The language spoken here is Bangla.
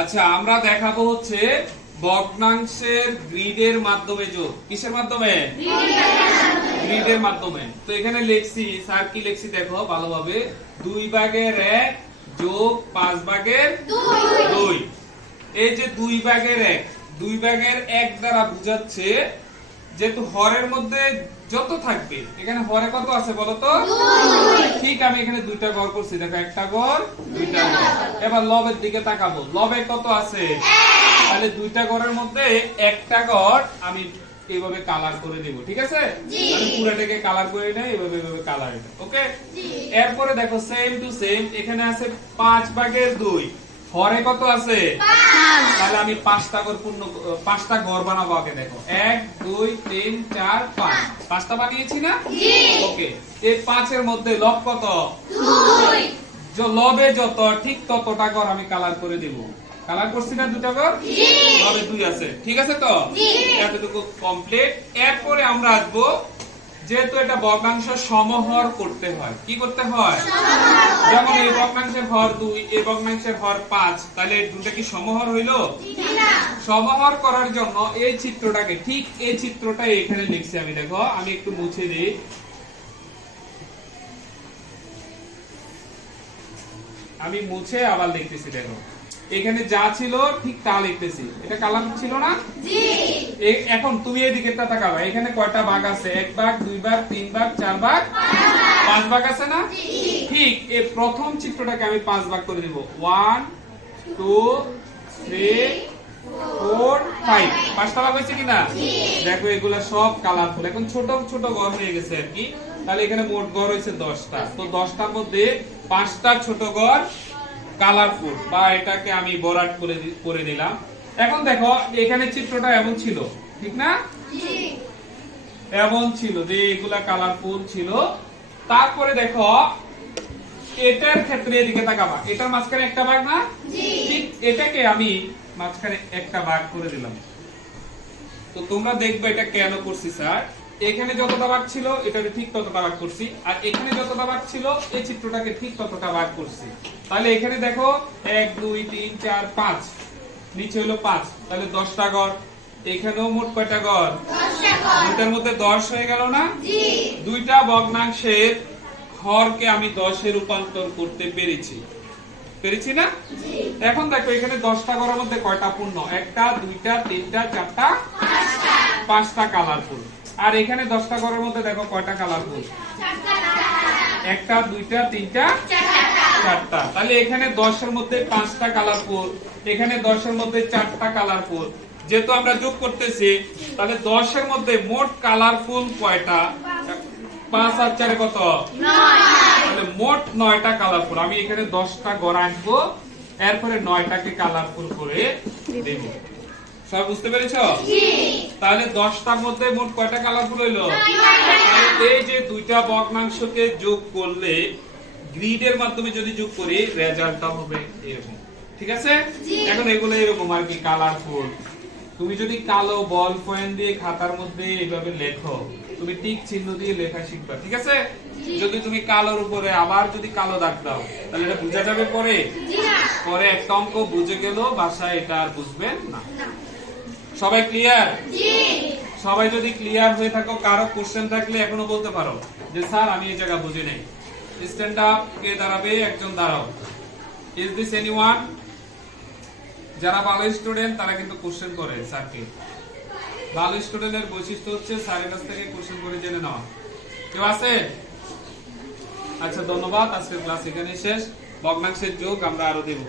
আচ্ছা, আমরা দেখাবো হচ্ছে ভগ্নাংশের গ্রিডের মাধ্যমে যোগ। কিসের মাধ্যমে? গ্রিডের মাধ্যমে। তো এখানে লিখছি, স্যার কি লিখছি দেখো ভালোভাবে, 2/1 যোগ 5/2। এই যে 2/1, 2/1 দ্বারা বুঝাচ্ছে যেহেতু হরের মধ্যে যত থাকবে, এখানে হরে কত আছে বলতো? ঠিক আমি এখানে দুইটা গড় করছি, দেখো একটা গড় দুইটা গড়। এবার লবের দিকে তাকাবো, লবে কত আছে? তাহলে দুইটা গড়ের মধ্যে একটা গড় আমি এইভাবে কালার করে দেব, ঠিক আছে? আমি পুরোটাকে কালার করে নেই, এইভাবে এইভাবে কালার এটা, ওকে? এরপরে দেখো সেম টু সেম এখানে আছে 5/2, হরে কত আছে? তাহলে আমি পাঁচটা গড় বানাবো আগে। দেখো 1 2 3 4 5, পাঁচটা বানিয়েছি না? ওকে, এই 5 মধ্যে লব কত? 2। লবে যত ঠিক ততটা গড় আমি কালার করে দেব। কালার করছি না দুটো গড়? লবে 2 আছে, ঠিক আছে তো? এতটুকু কমপ্লিট। এরপরে আমরা আসবো, যেহেতু এটা ভগ্নাংশ সমহর করতে হয়, কি করতে হয়? যেমন এই ভগ্নাংশের হর 2, এই ভগ্নাংশের হর 5, তাহলে এই দুটো কি সমহর হইলো? সমহর করার জন্য এই চিত্রটাকে, ঠিক এই চিত্রটা এখানে লিখছি আমি। দেখো আমি একটু মুছে দিই, আমি মুছে আবার লিখতেছি। দেখো এখানে যা ছিল ঠিক তা লিখতেছি। এটা কালার ছিল না? এখন তুমি এই দিকে তাকাবা, এখানে কয়টা ভাগ আছে? 1 ভাগ, 2 ভাগ, 3 ভাগ, 4 ভাগ, 5 ভাগ আছে না? ঠিক এই প্রথম চিত্রটাকে আমি 5 ভাগ করে দিব। 1 2 3 4 5, পাঁচটা ভাগ হয়েছে কিনা? দেখো এগুলা সব কালারফুল, এখন ছোট ছোট গড় হয়ে গেছে আর কি। তাহলে এখানে মোট গড় হয়েছে 10টা। তো 10টার মধ্যে 5টা ছোট গড় কালারফুল, বা এটাকে আমি বরাট করে দিলাম। এখন দেখো এখানে চিত্রটা এমন ছিল, ঠিক না? এমন ছিল যে এগুলা কালারফুল ছিল। তারপরে দেখো এটার ক্ষেত্রে এদিকে তাকাবা, এটার মাঝখানে একটা ভাগ না? ঠিক এটাকে আমি মাঝখানে একটা ভাগ করে দিলাম। তো তোমরা দেখবে এটা কেন করছি স্যার। এখানে যতটা ভাগ ছিল এটাকে ঠিক ততটা ভাগ করছি, আর এখানে যতটা ভাগ ছিল এই চিত্রটাকে ঠিক ততটা ভাগ করছি। তাহলে এখানে দেখো 1 2 3 4 5, নিচে হলো 5, তাহলে 10টা গড়। এখানেও মোট কয়টা গড়? 10টা গড়। দুইটার মধ্যে 10 হয়ে গেল না? দুইটা ভগ্নাংশের হরকে আমি 10 এ রূপান্তর করতে পেরেছি না? এখন দেখো এখানে 10টা গড়ের মধ্যে কয়টা পূর্ণ? একটা, দুইটা, তিনটা, চারটা, পাঁচটা কালারফুল। আর এখানে 10টা গড়ের মধ্যে দেখো কয়টা কালারফুল? একটা, দুইটা, তিনটা, চারটা। তাহলে এখানে 10 এর মধ্যে 5টা কালারফুল, এখানে 10 এর মধ্যে 4টা কালারফুল। যেহেতু আমরা যোগ করতেছি, তাহলে 10 এর মধ্যে মোট কালারফুল কয়টা? 5 আর 4 কত? 9। তাহলে মোট 9টা কালারফুল। আমি এখানে 10টা গড় আনবো, এরপরে 9টাকে কালারফুল করে দেব। সব বুঝতে পেরেছো? তাহলে 10টার মধ্যে মোট কয়টা কালারফুল হইলো? এই যে দুইটা ভগ্নাংশকে যোগ করলে, গ্রিডের মাধ্যমে যদি যোগ করি, রেজাল্টটা হবে এরকম, ঠিক আছে? এখন এগুলো এরকম আর কি কালারফুল। তুমি যদি কালো বল পয়েন্ট দিয়ে খাতার মধ্যে এইভাবে লেখো, তুমি টিক চিহ্ন দিয়ে লেখা শিখবা, ঠিক আছে? যদি তুমি কালোর উপরে আবার যদি কালো দাগ দাও, তাহলে এটা বোঝা যাবে পরে? পরে একটা অঙ্ক বুঝে গেল, বাসায় এটা আর বুঝবেন না। সবাই ক্লিয়ার? সবাই যদি ক্লিয়ার হয়ে থাকো, কারো কোশ্চেন থাকলে এখনো বলতে পারো যে স্যার আমি এই জায়গা বুঝি নাই। স্ট্যান্ড আপ, কে দাঁড়াবে? একজন দাঁড়াও। Is this anyone? যারা ভালো স্টুডেন্ট তারা কিন্তু কোশ্চেন করে স্যারকে। ভালো স্টুডেন্টের বৈশিষ্ট্য হচ্ছে স্যারের কাছ থেকে কোশ্চেন করে জেনে নেওয়া। কেউ আছে? আচ্ছা, ধন্যবাদ। আজকের ক্লাস এখানেই শেষ। ভগ্নাংশের যোগ আমরা আরো দেব।